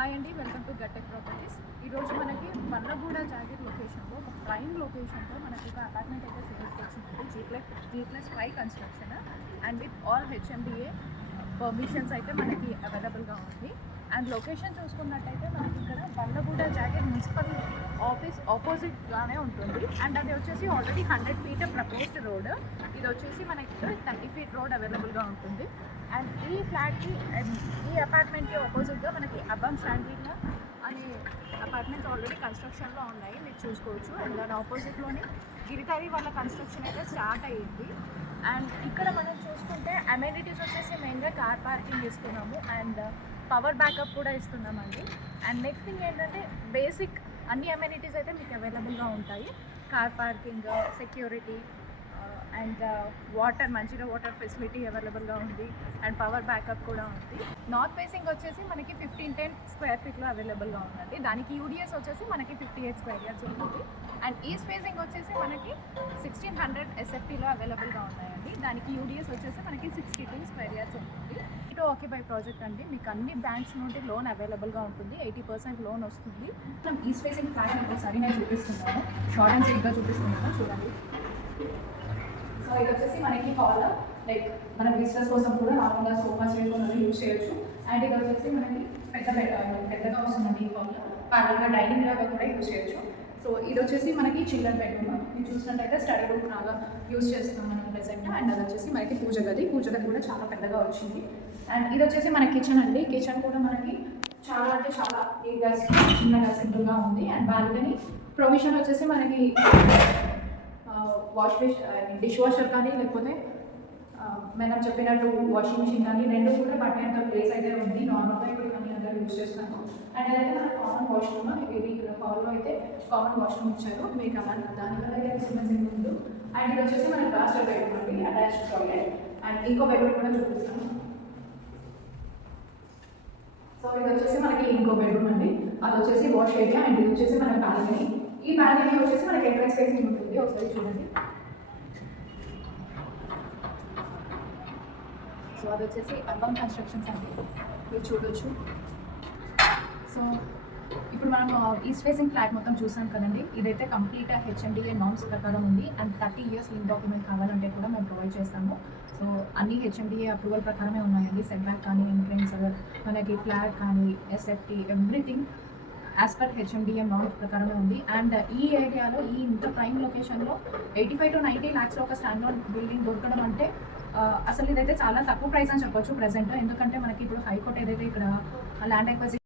Hi అండి, welcome to గట్టెక్ properties. ఈరోజు మనకి బండ్లగూడ జాగీర్ లొకేషన్లో ఒక ప్రైమ్ లొకేషన్లో మనకి ఒక అపార్ట్మెంట్ అయితే సేల్స్కి వచ్చిందండి. G+5 construction and with all HMDA permissions అయితే మనకి అవైలబుల్గా ఉంది. అండ్ లొకేషన్ చూసుకున్నట్టయితే మనకి ఇక్కడ బండ్లగూడ జాగీర్ మున్సిపల్ ఆఫీస్ ఆపోజిట్గానే ఉంటుంది. అండ్ అది వచ్చేసి ఆల్రెడీ 100 feet ప్రపోజ్డ్ రోడ్. ఇది వచ్చేసి మనకి 30 feet రోడ్ అవైలబుల్గా ఉంటుంది. అండ్ ఈ ఫ్లాట్కి ఈ అపార్ట్మెంట్కి ఆపోజిట్గా మనకి అబ్బం శాండ్విల్లా అనే అపార్ట్మెంట్స్ ఆల్రెడీ కన్స్ట్రక్షన్లో ఉన్నాయి, మీరు చూసుకోవచ్చు. అండ్ దాని ఆపోజిట్లోనే గిరితారి వాళ్ళ కన్స్ట్రక్షన్ అయితే స్టార్ట్ అయ్యింది. అండ్ ఇక్కడ మనం చూసుకుంటే అమెనిటీస్ వచ్చేసి మెయిన్గా కార్ పార్కింగ్ ఇస్తున్నాము అండ్ పవర్ బ్యాకప్ కూడా ఇస్తున్నామండి. అండ్ నెక్స్ట్ థింగ్ ఏంటంటే బేసిక్ అన్ని అమెనిటీస్ అయితే మీకు అవైలబుల్గా ఉంటాయి. Car parking, security and water, మంచిగా వాటర్ ఫెసిలిటీ అవైలబుల్గా ఉంది. అండ్ పవర్ బ్యాకప్ కూడా ఉంది. నార్త్ ఫేసింగ్ వచ్చేసి మనకి 1510 square feet అవైలబుల్గా ఉందండి. దానికి యూడిఎస్ వచ్చేసి మనకి 58 square yards ఉంటుంది. అండ్ ఈస్ట్ ఫేసింగ్ వచ్చేసి మనకి 1600 SFTలో అవైలబుల్గా ఉన్నాయండి. దానికి యూడిఎస్ వచ్చేసి మనకి 62 square yards ఉంటుంది. ఇటు ఆక్యుపై ప్రాజెక్ట్ అండి, మీకు అన్ని బ్యాంక్స్ నుండి లోన్ అవైలబుల్గా ఉంటుంది. 80% లోన్ వస్తుంది. ఈస్ట్ ఫేసింగ్ ఫ్లాట్ ఒకసారి నేను చూపిస్తున్నాను, షార్ట్ అండ్ స్వీట్గా చూపిస్తున్నాను, చూడండి. సో ఇది వచ్చేసి మనకి హాల్, లైక్ మన బిజినెస్ కోసం కూడా నార్మల్గా సోఫాస్ వేసుకొని యూజ్ చేయొచ్చు. అండ్ ఇది వచ్చేసి మనకి పెద్దగా వస్తుందండి. ఈ హాల్ పార్లర్గా డైనింగ్ లాగా కూడా యూజ్ చేయొచ్చు. సో ఇది వచ్చేసి మనకి చిల్డ్రన్ బెడ్రూమ్, మీరు చూసినట్టయితే స్టడీ రూమ్ లాగా యూజ్ చేస్తున్నాం మనం ప్రెసెంట్. అండ్ అది వచ్చేసి మనకి పూజ గది కూడా చాలా పెద్దగా వచ్చింది. అండ్ ఇది వచ్చేసి మన కిచెన్ అండి. కిచెన్ కూడా మనకి చాలా అంటే చాలా నీట్గా చిన్నగా సింపుల్గా ఉంది. అండ్ బాల్కనీ ప్రొవిజన్ వచ్చేసి మనకి డిష్ వాషర్ కానీ లేకపోతే మనం చెప్పినట్టు వాషింగ్ మిషన్ కానీ రెండు కూడా పట్టేంత ప్లేస్ అయితే ఉంది. నార్మల్గా ఇప్పుడు మనం అందరూ యూజ్ చేస్తున్నాము. అండ్ అదైతే మన కామన్ వాష్రూమ్, ఇది ఇక్కడ హాల్లో అయితే కామన్ వాష్రూమ్ ఇచ్చారు మీకు. దానివల్ల అయితే చిన్న ఉంది. అండ్ ఇది వచ్చేసి మన మాస్టర్ బెడ్రూమ్ అండి, అటాచ్డ్ టాయిలెట్. అండ్ ఇంకో బెడ్రూమ్ కూడా చూపిస్తాము. సో ఇది వచ్చేసి మనకి ఇంకో బెడ్రూమ్ అండి, అది వచ్చేసి వాష్ ఏరియా. అండ్ ఇది వచ్చేసి మన బాల్కనీ. ఈ బాల్కనీ వచ్చేసి మనకి ఎంట్రన్స్ ఫేసింగ్ ఉంటుంది, ఒకసారి చూడండి. సో అది వచ్చేసి అర్బన్ కన్స్ట్రక్షన్స్ అండి, మీరు చూడొచ్చు. సో ఇప్పుడు మనం ఈస్ట్ ఫేసింగ్ ఫ్లాట్ మొత్తం చూసాం కదండి. ఇదైతే కంప్లీట్ హెచ్ఎండిఏ నార్మ్స్ ప్రకారం ఉంది. అండ్ 30 years లింక్ డాక్యుమెంట్ కావాలంటే కూడా మేము ప్రొవైడ్ చేస్తాము. సో అన్ని హెచ్ఎండిఏ అప్రూవల్ ప్రకారమే ఉన్నాయండి. సెట్ బ్యాక్ కానీ, ఎంట్రెన్స్, మనకి ఫ్లాట్ కానీ, SFT, everything as per HMDA norms ప్రకారమే ఉంది. అండ్ ఈ ఏరియాలో ఈ ఇంత ప్రైమ్ లొకేషన్లో 85 to 90 lakhs ఒక స్టాండర్డ్ బిల్డింగ్ దొరకడం అంటే అసలు ఇదైతే చాలా తక్కువ ప్రైస్ అని చెప్పొచ్చు ప్రెసెంట్. ఎందుకంటే మనకి ఇప్పుడు హైకోర్టు ఏదైతే ఇక్కడ ల్యాండ్ అక్విజిషన్